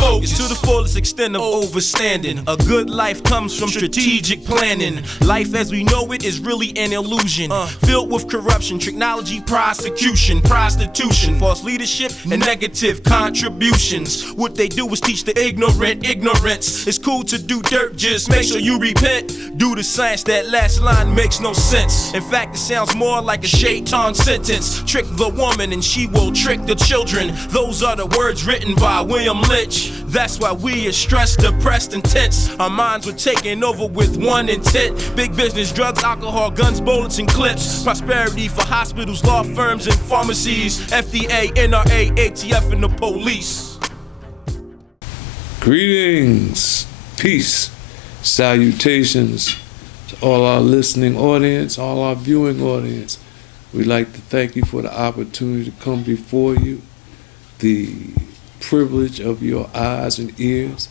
focus to the fullest extent of overstanding. A good life comes from strategic planning. Life as we know it is really an illusion, filled with corruption, technology, prosecution, prostitution, false leadership, and negative contributions. What they do is teach the ignorant ignorance. It's cool to do dirt, just make sure you repent. Do the science, that last line makes no sense. In fact, it sounds more like a shaitan sentence. Trick the woman and she will trick the children. Those are the words written by William Lynch. That's why we are stressed, depressed, and tense. Our minds were taken over with one intent. Big business, drugs, alcohol, guns, bullets, and clips. Prosperity for hospitals, law firms, and pharmacies. FDA, NRA, ATF, and the police. Greetings, peace, salutations to all our listening audience, all our viewing audience. We'd like to thank you for the opportunity to come before you, the privilege of your eyes and ears,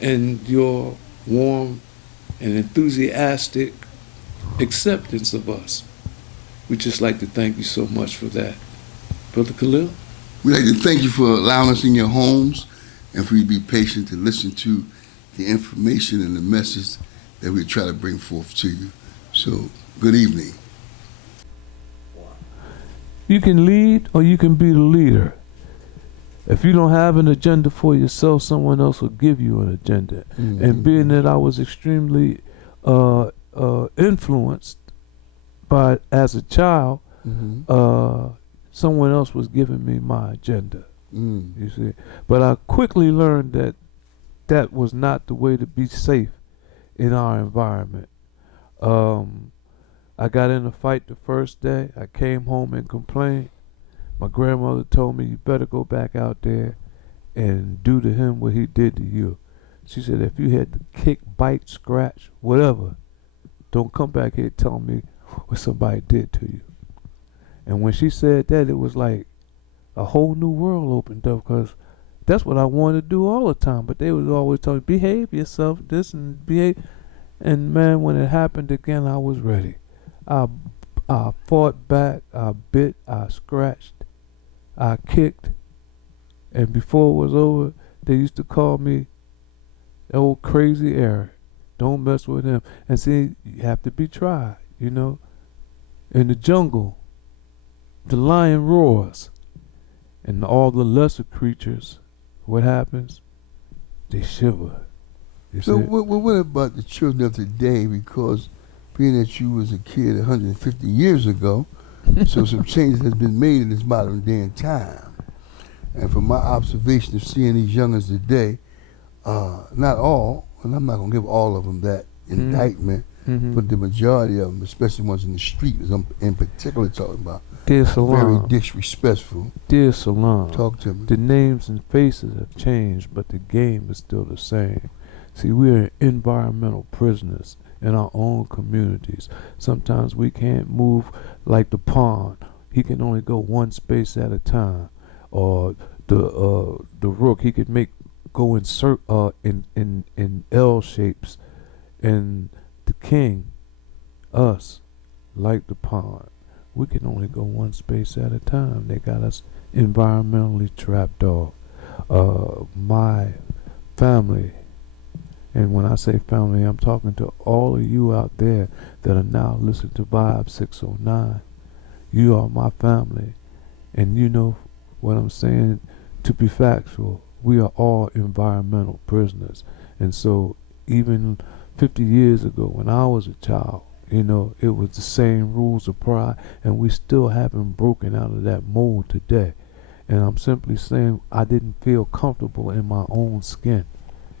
and your warm and enthusiastic acceptance of us. We'd just like to thank you so much for that. Brother Khalil? We'd like to thank you for allowing us in your homes and for you to be patient to listen to the information and the message that we try to bring forth to you. So, good evening. You can lead or you can be the leader. If you don't have an agenda for yourself, someone else will give you an agenda. Mm-hmm. And being that I was extremely influenced by, as a child, someone else was giving me my agenda. You see, but I quickly learned that that was not the way to be safe in our environment. I got in a fight the first day. I came home and complained. My grandmother told me, you better go back out there and do to him what he did to you. She said, if you had to kick, bite, scratch, whatever, don't come back here telling me what somebody did to you. And when she said that, it was like a whole new world opened up, because that's what I wanted to do all the time. But they was always telling me, behave yourself, this and behave. And man, when it happened again, I was ready. I fought back, I bit, I scratched, I kicked. And before it was over, they used to call me old crazy Eric. Don't mess with him. And see, you have to be tried, you know. In the jungle, the lion roars. And all the lesser creatures, what happens? They shiver. So what about the children of today? Because being that you was a kid 150 years ago, so some changes has been made in this modern day and time. And from my observation of seeing these youngers today, not all, and I'm not going to give all of them that indictment, but the majority of them, especially ones in the street, as I'm in particular talking about, Dear Salaam, very disrespectful. Dear Salaam, talk to me. The names and faces have changed, but the game is still the same. See, we are environmental prisoners in our own communities. Sometimes we can't move like the pawn. He can only go one space at a time. Or the rook, he could go in L shapes. And the king, us, like the pawn, we can only go one space at a time. They got us environmentally trapped off. My family, and when I say family, I'm talking to all of you out there that are now listening to Vibe 609. You are my family. And you know what I'm saying? To be factual, we are all environmental prisoners. And so even 50 years ago when I was a child, you know, it was the same rules apply, and we still haven't broken out of that mold today. And I'm simply saying I didn't feel comfortable in my own skin,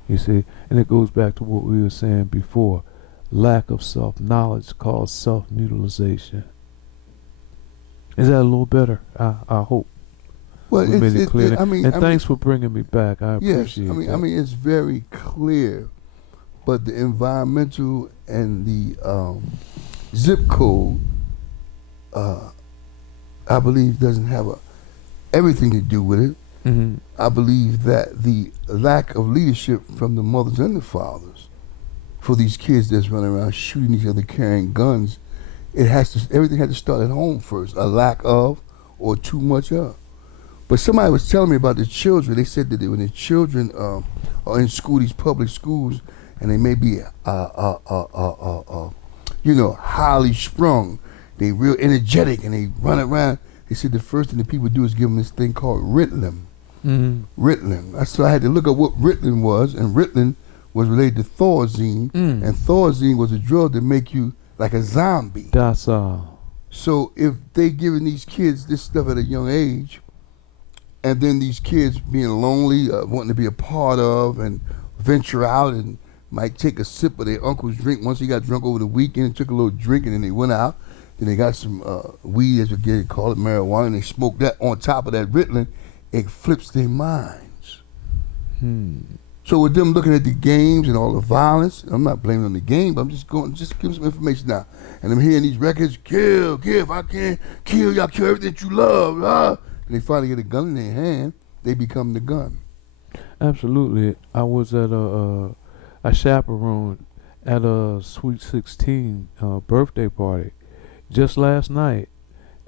you see. And it goes back to what we were saying before. Lack of self-knowledge causes self-mutilization. Is that a little better? I hope. Well, we made it clear. And thanks for bringing me back. I appreciate it. Yes, I mean, it's very clear. But the environmental and the zip code, I believe, doesn't have everything to do with it. Mm-hmm. I believe that the lack of leadership from the mothers and the fathers for these kids that's running around shooting each other, carrying guns, everything has to start at home first. A lack of or too much of. But somebody was telling me about the children. They said that when the children are in school, these public schools, and they may be, highly sprung. They real energetic and they run around. They said the first thing that people do is give them this thing called Ritalin. Ritalin. So I had to look up what Ritalin was, and Ritalin was related to Thorazine, and Thorazine was a drug that make you like a zombie. Docile. So if they giving these kids this stuff at a young age, and then these kids being lonely, wanting to be a part of, and venture out and might take a sip of their uncle's drink. Once he got drunk over the weekend and took a little drink, and then they went out. Then they got some weed, as we get it, call it marijuana, and they smoked that on top of that Ritalin. It flips their minds. So with them looking at the games and all the violence, I'm not blaming on the game, but I'm just give some information now. And I'm hearing these records, kill, if I can, kill, y'all kill everything that you love. And they finally get a gun in their hand, they become the gun. Absolutely. I was at a chaperone at a Sweet 16 birthday party just last night,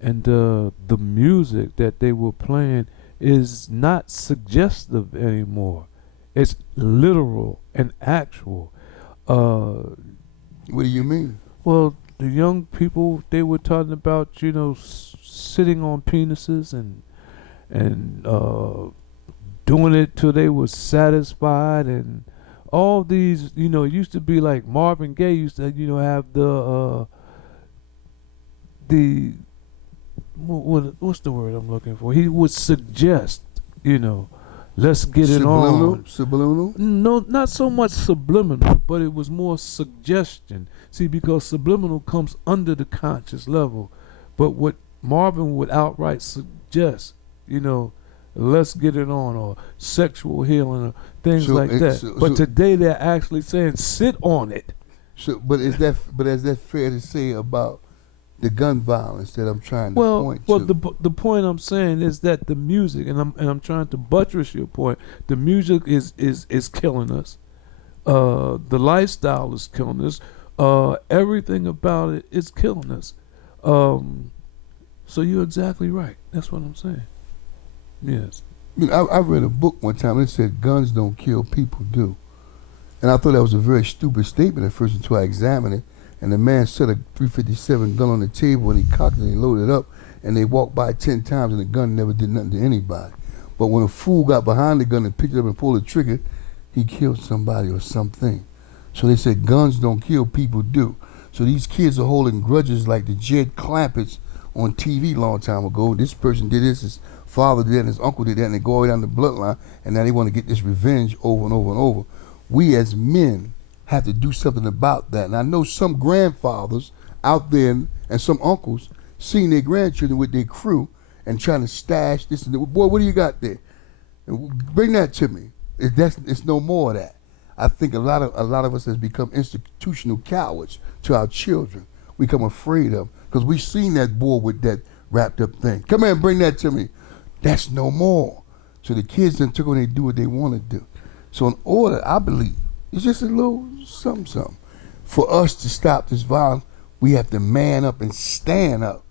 and the music that they were playing is not suggestive anymore. It's literal and actual. What do you mean? Well, the young people, they were talking about, sitting on penises and doing it till they were satisfied, and all these, it used to be like Marvin Gaye used to, have the what's the word I'm looking for? He would suggest, let's get it on. Subliminal? No, not so much subliminal, but it was more suggestion. See, because subliminal comes under the conscious level, but what Marvin would outright suggest, let's get it on, or sexual healing, or things like that. But today they're actually saying, sit on it. So, but is that fair to say about the gun violence that I'm trying to point to? Well, the point I'm saying is that the music, and I'm trying to buttress your point. The music is killing us. The lifestyle is killing us. Everything about it is killing us. So you're exactly right. That's what I'm saying. Yes. I read a book one time and it said guns don't kill, people do. And I thought that was a very stupid statement at first until I examined it. And the man set a .357 gun on the table and he cocked it and he loaded it up, and they walked by 10 times and the gun never did nothing to anybody. But when a fool got behind the gun and picked it up and pulled the trigger, he killed somebody or something. So they said guns don't kill, people do. So these kids are holding grudges like the Jed Clampett's on TV a long time ago. This person did this, his father did that, and his uncle did that, and they go all the way down the bloodline, and now they want to get this revenge over and over and over. We as men have to do something about that. And I know some grandfathers out there and some uncles seeing their grandchildren with their crew and trying to stash this and that. Boy, what do you got there? Bring that to me. It's no more of that. I think a lot of us has become institutional cowards to our children. We become afraid of them because we've seen that boy with that wrapped up thing. Come here and bring that to me. That's no more. So the kids then took when they do what they want to do. So in order, I believe, it's just a little something. For us to stop this violence, we have to man up and stand up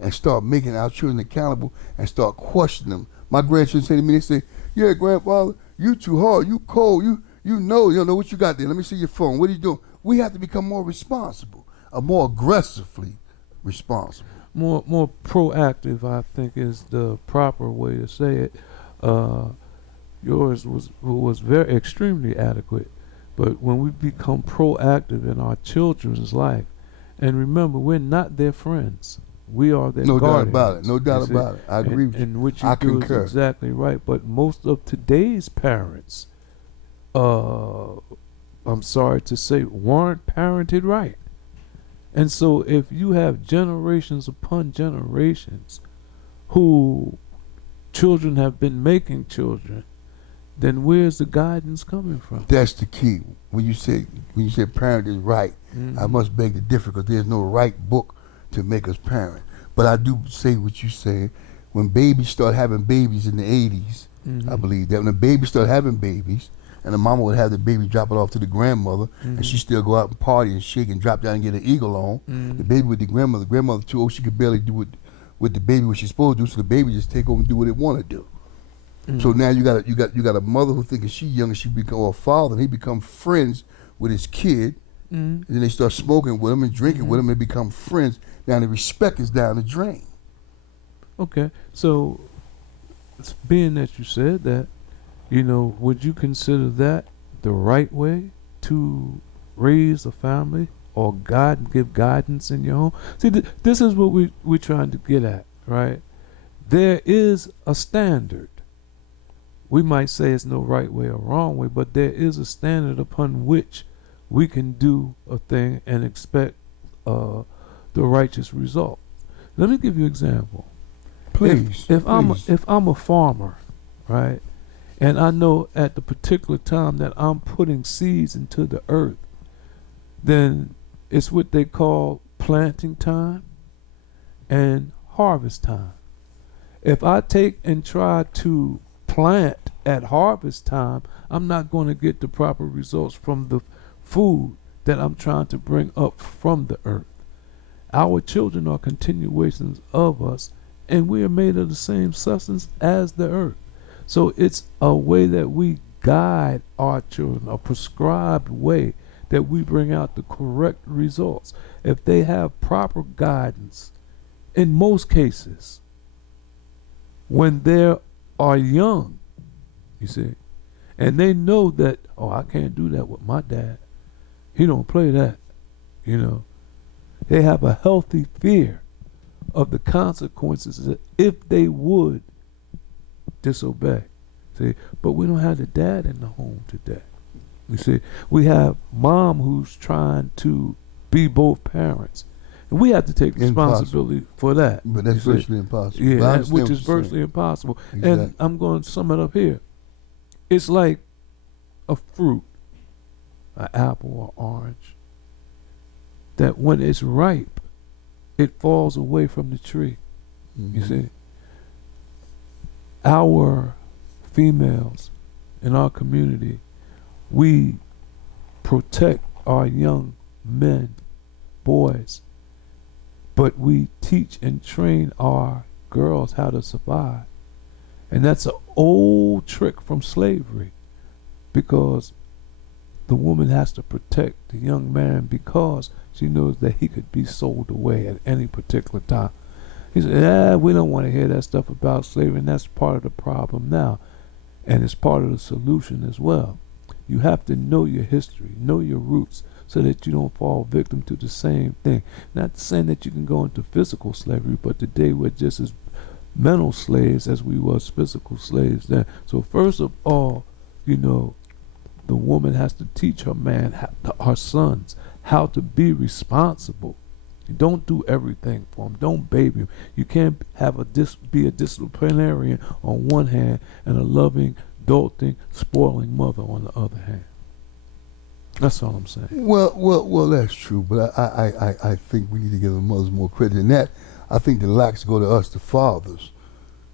and start making our children accountable and start questioning them. My grandchildren say to me, they say, yeah, grandfather, you too hard, you cold, you don't know what you got there. Let me see your phone. What are you doing? We have to become more responsible, more aggressively responsible. More proactive, I think, is the proper way to say it. Yours was very extremely adequate. But when we become proactive in our children's life, and remember, we're not their friends. We are their guardians. No doubt about it. I agree with you. And what you do is exactly right. But most of today's parents, I'm sorry to say, weren't parented right. And so if you have generations upon generations who children have been making children, then where's the guidance coming from? That's the key. When you say parent is right, I must beg to differ because there's no right book to make us parent. But I do say what you say. When babies start having babies in the 80s, I believe that when the babies start having babies, and the mama would have the baby drop it off to the grandmother, and she still go out and party and shake and drop down and get an eagle on. The baby with the grandmother too old, she could barely do it with the baby what she's supposed to do, so the baby just take over and do what it want to do. So now you got a mother who thinking she young and she become, or a father, and he become friends with his kid. And then they start smoking with him and drinking with him and become friends. Now the respect is down the drain. Okay, so being that you said that, would you consider that the right way to raise a family or give guidance in your home? See, this is what we're trying to get at, right? There is a standard. We might say it's no right way or wrong way, but there is a standard upon which we can do a thing and expect the righteous result. Let me give you an example. Please. If I'm a farmer, right, and I know at the particular time that I'm putting seeds into the earth, then it's what they call planting time and harvest time. If I take and try to plant at harvest time, I'm not going to get the proper results from the food that I'm trying to bring up from the earth. Our children are continuations of us, and we are made of the same substance as the earth. So it's a way that we guide our children, a prescribed way that we bring out the correct results. If they have proper guidance, in most cases, when they are young, you see, and they know that, I can't do that with my dad. He don't play that, They have a healthy fear of the consequences if they would disobey. See, but we don't have the dad in the home today. You see, we have mom who's trying to be both parents. And we have to take responsibility for that. But that's virtually impossible. Yeah, which is virtually impossible. Exactly. And I'm going to sum it up here. It's like a fruit, an apple or orange, that when it's ripe, it falls away from the tree. You see? Our females in our community, we protect our young men, boys, but we teach and train our girls how to survive. And that's an old trick from slavery, because the woman has to protect the young man because she knows that he could be sold away at any particular time. He said, we don't want to hear that stuff about slavery, and that's part of the problem now. And it's part of the solution as well. You have to know your history, know your roots, so that you don't fall victim to the same thing. Not saying that you can go into physical slavery, but today we're just as mental slaves as we was physical slaves then. So first of all, the woman has to teach her man, her sons, how to be responsible. You don't do everything for them. Don't baby them. You can't be a disciplinarian on one hand and a loving, adulting, spoiling mother on the other hand. That's all I'm saying. Well, that's true. But I think we need to give the mothers more credit than that. I think the lacks go to us, the fathers,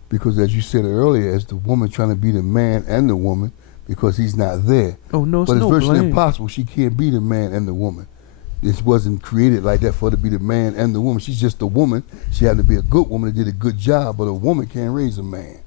because as you said earlier, as the woman trying to be the man and the woman, because he's not there. Oh no, but it's virtually blame. Impossible. She can't be the man and the woman. It wasn't created like that for her to be the man and the woman. She's just a woman. She had to be a good woman that did a good job, but a woman can't raise a man.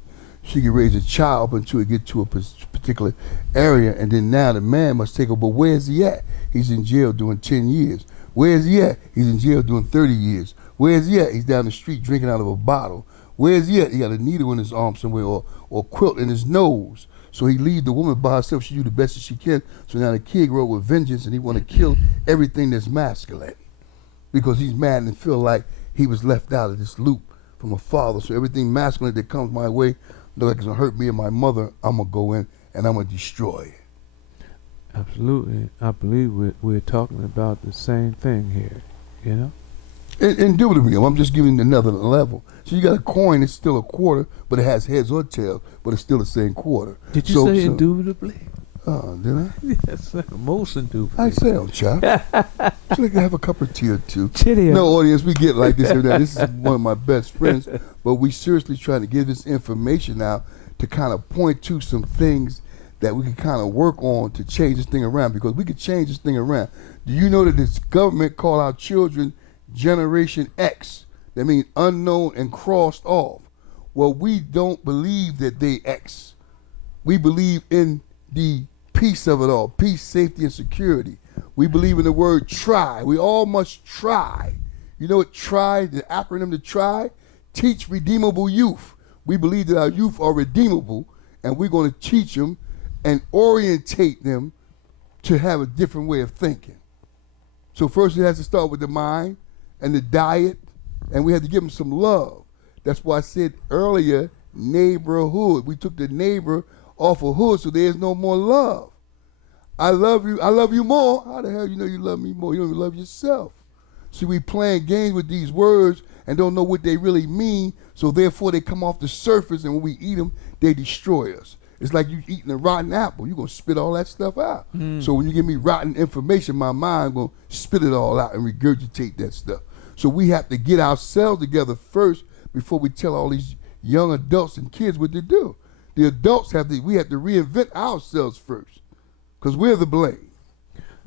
She can raise a child up until it get to a particular area, and then now the man must take her. But where's he at? He's in jail doing 10 years. Where's he at? He's in jail doing 30 years. Where's he at? He's down the street drinking out of a bottle. Where's he at? He got a needle in his arm somewhere or quilt in his nose. So he leave the woman by herself. She do the best that she can. So now the kid grow up with vengeance, and he want to kill everything that's masculine because he's mad and feel like he was left out of this loop from a father. So everything masculine that comes my way, look like it's going to hurt me and my mother, I'm going to go in and I'm going to destroy it. Absolutely. I believe we're talking about the same thing here, Indubitably, I'm just giving another level. So you got a coin, it's still a quarter, but it has heads or tails, but it's still the same quarter. Did you say indubitably? Oh, did I? Yes, most indubitably. I say, child. So they can have a cup of tea or two. Chitty. No, audience, we get like this every day. This is one of my best friends, but we seriously trying to give this information out to kind of point to some things that we can kind of work on to change this thing around, because we could change this thing around. Do you know that this government call our children Generation X? That means unknown and crossed off. Well, we don't believe that they X. We believe in the peace of it all, peace, safety, and security. We believe in the word try. We all must try. You know what try, the acronym to try? Teach redeemable youth. We believe that our youth are redeemable, and we're going to teach them and orientate them to have a different way of thinking. So first it has to start with the mind and the diet, and we have to give them some love. That's why I said earlier, neighborhood. We took the neighbor off of hood, so there's no more love. I love you more. How the hell you know you love me more? You don't even love yourself. See, we playing games with these words and don't know what they really mean, so therefore they come off the surface, and when we eat them, they destroy us. It's like you eating a rotten apple. You're going to spit all that stuff out. So when you give me rotten information, my mind going to spit it all out and regurgitate that stuff. So we have to get ourselves together first before we tell all these young adults and kids what to do. The adults we have to reinvent ourselves first, because we're the blame.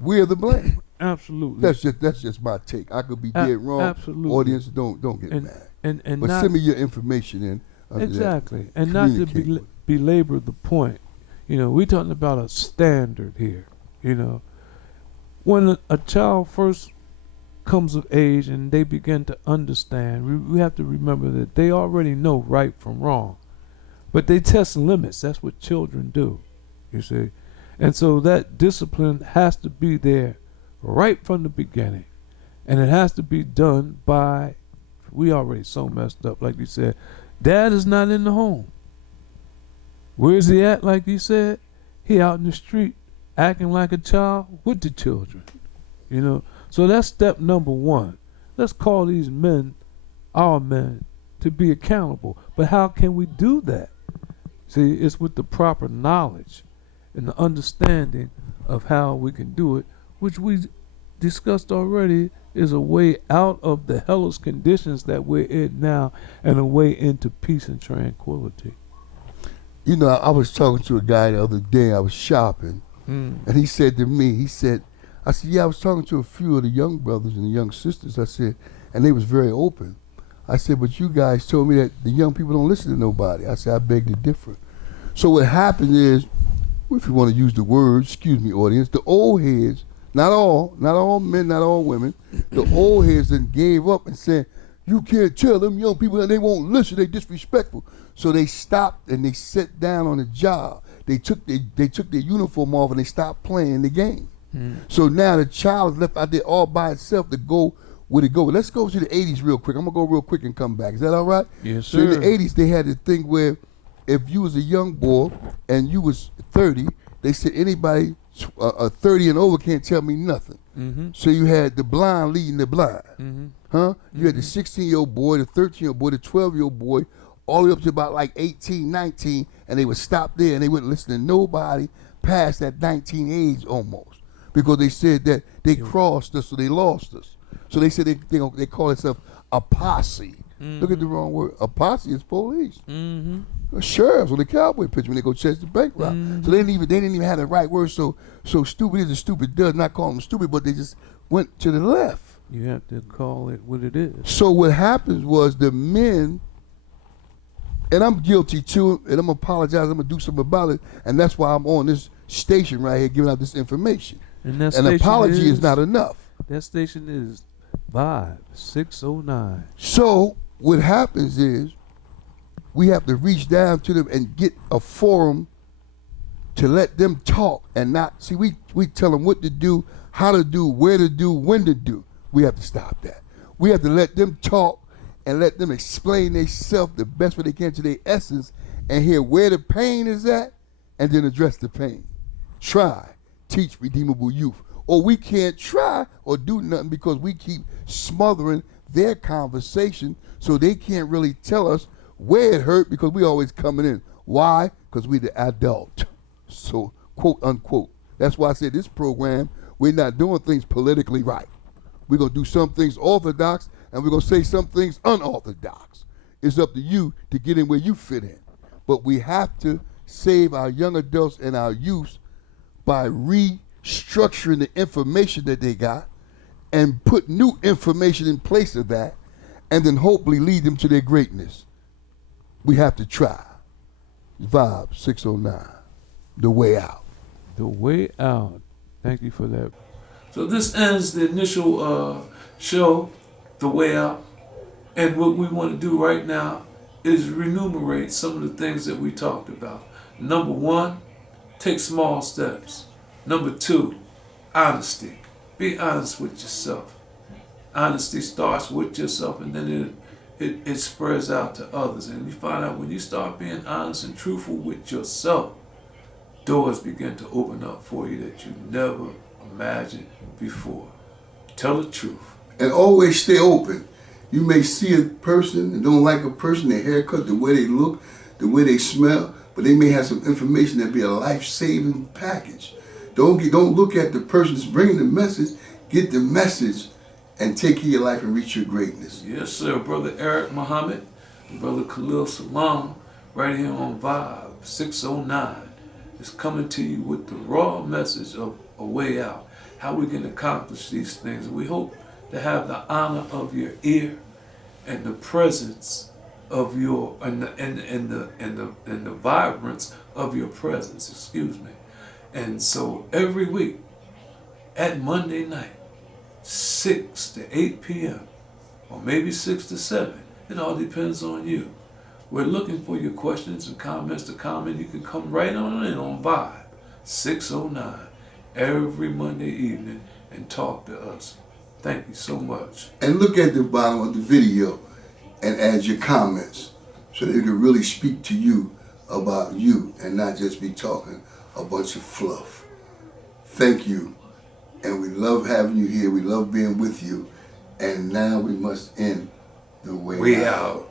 We're the blame. Absolutely. That's just my take. I could be dead wrong. Absolutely. Audience, don't get mad. And but not, send me your information in. Exactly. And not to belabor the point. You know, we're talking about a standard here. You know, when a child first comes of age and they begin to understand, we have to remember that they already know right from wrong. But they test limits. That's what children do, you see. And so that discipline has to be there right from the beginning. And it has to be done by, we already so messed up, like you said, dad is not in the home. Where is he at, like you said? He out in the street acting like a child with the children, you know. So that's step number one. Let's call these men, our men, to be accountable. But how can we do that? See, it's with the proper knowledge and the understanding of how we can do it, which we discussed already is a way out of the hellish conditions that we're in now and a way into peace and tranquility. You know, I was talking to a guy the other day. I was shopping, and he said to me, I said, yeah, I was talking to a few of the young brothers and the young sisters, I said, and they was very open. I said, but you guys told me that the young people don't listen to nobody. I said, I beg to differ. So what happens is, if you want to use the word, excuse me, audience, the old heads, not all men, not all women, the old heads then gave up and said, you can't tell them young people that they won't listen, they disrespectful. So they stopped and they sat down on the job. They took their uniform off and they stopped playing the game. So now the child is left out there all by itself to go where to go. Let's go to the 80s real quick. I'm going to go real quick and come back. Is that all right? Yes, sir. So in the 80s, they had the thing where if you was a young boy and you was 30, they said anybody 30 and over can't tell me nothing. So you had the blind leading the blind. You had the 16-year-old boy, the 13-year-old boy, the 12-year-old boy, all the way up to about like 18, 19, and they would stop there and they wouldn't listen to nobody past that 19 age almost. Because they said that they crossed us, so they lost us. So they said they call themselves a posse. Look at the wrong word. A posse is police. Sheriffs on the cowboy pitch when they go chase the bank rob. So they didn't even have the right word. So stupid is a stupid does not call them stupid, but they just went to the left. You have to call it what it is. So what happens was the men, and I'm guilty too, and I'm gonna apologize. I'm gonna do something about it, and that's why I'm on this station right here giving out this information. And that an apology is not enough. That station is Vibe 609. So what happens is we have to reach down to them and get a forum to let them talk and not see. We tell them what to do, how to do, where to do, when to do. We have to stop that. We have to let them talk and let them explain themselves the best way they can to their essence and hear where the pain is at and then address the pain. Try. Teach redeemable youth. Or we can't try or do nothing because we keep smothering their conversation so they can't really tell us where it hurt because we always coming in. Why? Because we the adult. So, quote unquote. That's why I said this program, we're not doing things politically right. We're going to do some things orthodox and we're going to say some things unorthodox. It's up to you to get in where you fit in. But we have to save our young adults and our youth by restructuring the information that they got and put new information in place of that and then hopefully lead them to their greatness. We have to try. Vibe 609. The Way Out. The Way Out. Thank you for that. So this ends the initial show, The Way Out. And what we want to do right now is remunerate some of the things that we talked about. Number one, take small steps. Number two, honesty. Be honest with yourself. Honesty starts with yourself, and then it spreads out to others. And you find out when you start being honest and truthful with yourself, doors begin to open up for you that you never imagined before. Tell the truth. And always stay open. You may see a person and don't like a person, their haircut, the way they look, the way they smell, but they may have some information that be a life-saving package. Don't look at the person that's bringing the message. Get the message and take care of your life and reach your greatness. Yes, sir. Brother Eric Muhammad and Brother Khalil Salaam, right here on Vibe 609, is coming to you with the raw message of a way out, how we can accomplish these things. We hope to have the honor of your ear and the presence of your and the vibrance of your presence. Excuse me. And so every week at Monday night, 6 to 8 p.m. or maybe 6 to 7, it all depends on you. We're looking for your questions and comments to comment. You can come right on in on Vibe 609 every Monday evening and talk to us. Thank you so much. And look at the bottom of the video and add your comments so they can really speak to you about you and not just be talking a bunch of fluff. Thank you. And we love having you here. We love being with you. And now we must end the way out.